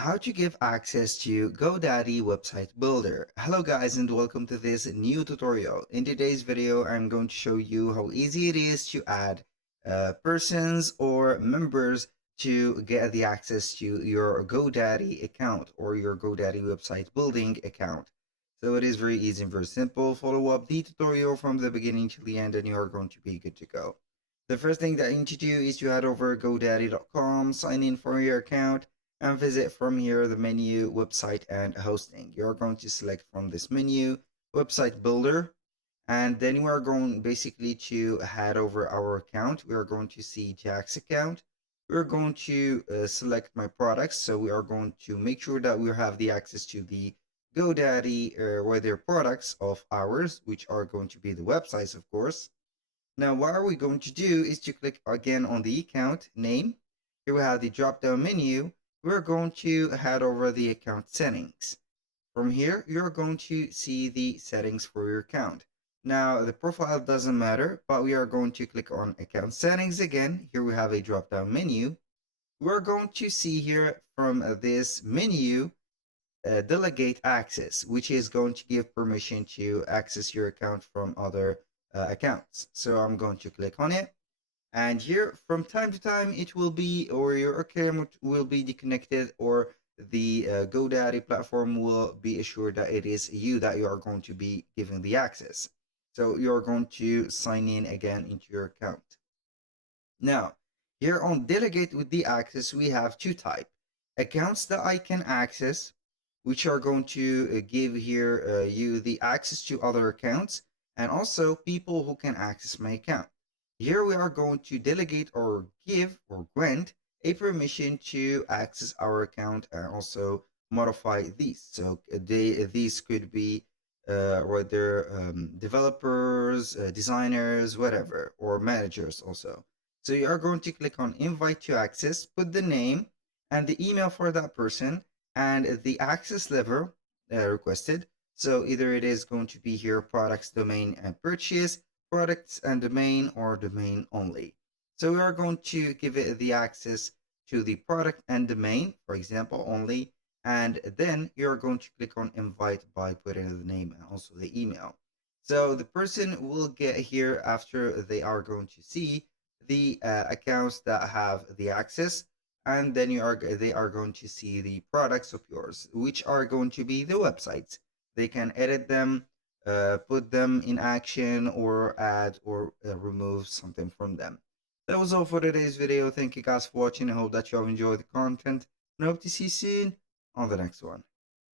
How to give access to GoDaddy website builder. Hello guys and welcome to this new tutorial. In today's video I'm going to show you how easy it is to add persons or members to get the access to your GoDaddy account or your GoDaddy website building account. So it is very easy and very simple. Follow up the tutorial from the beginning to the end and you are going to be good to go. The first thing that you need to do is to head over GoDaddy.com, sign in for your account, and visit from here the menu website and hosting. You're going to select from this menu website builder, and then we are going basically to head over our account. We are going to see Jack's account. We're going to select my products, so we are going to make sure that we have the access to the GoDaddy or their products of ours, which are going to be the websites, of course. Now what are we going to do is to click again on the account name. Here we have the drop down menu. We're going to head over the account settings. From here, you're going to see the settings for your account. Now the profile doesn't matter, but we are going to click on account settings again. Here we have a drop down menu. We're going to see here from this menu delegate access, which is going to give permission to access your account from other accounts. So I'm going to click on it. And here from time to time it will be, or your account will be disconnected, or the GoDaddy platform will be assured that it is you that you are going to be giving the access. So you're going to sign in again into your account. Now, here on delegate with the access, we have two types. Accounts that I can access, which are going to give here you the access to other accounts, and also people who can access my account. Here we are going to delegate or give or grant a permission to access our account and also modify these. So these could be whether developers, designers, whatever, or managers also. So you are going to click on invite to access, put the name and the email for that person and the access level requested. So either it is going to be here products, domain and purchase, products and domain, or domain only. So we are going to give it the access to the product and domain, for example, only. And then you're going to click on invite by putting the name and also the email. So the person will get here after they are going to see the accounts that have the access, and then they are going to see the products of yours, which are going to be the websites. They can edit them, put them in action, or add or remove something from them. That was all for today's video. Thank you guys for watching. I hope that you have enjoyed the content and I hope to see you soon on the next one.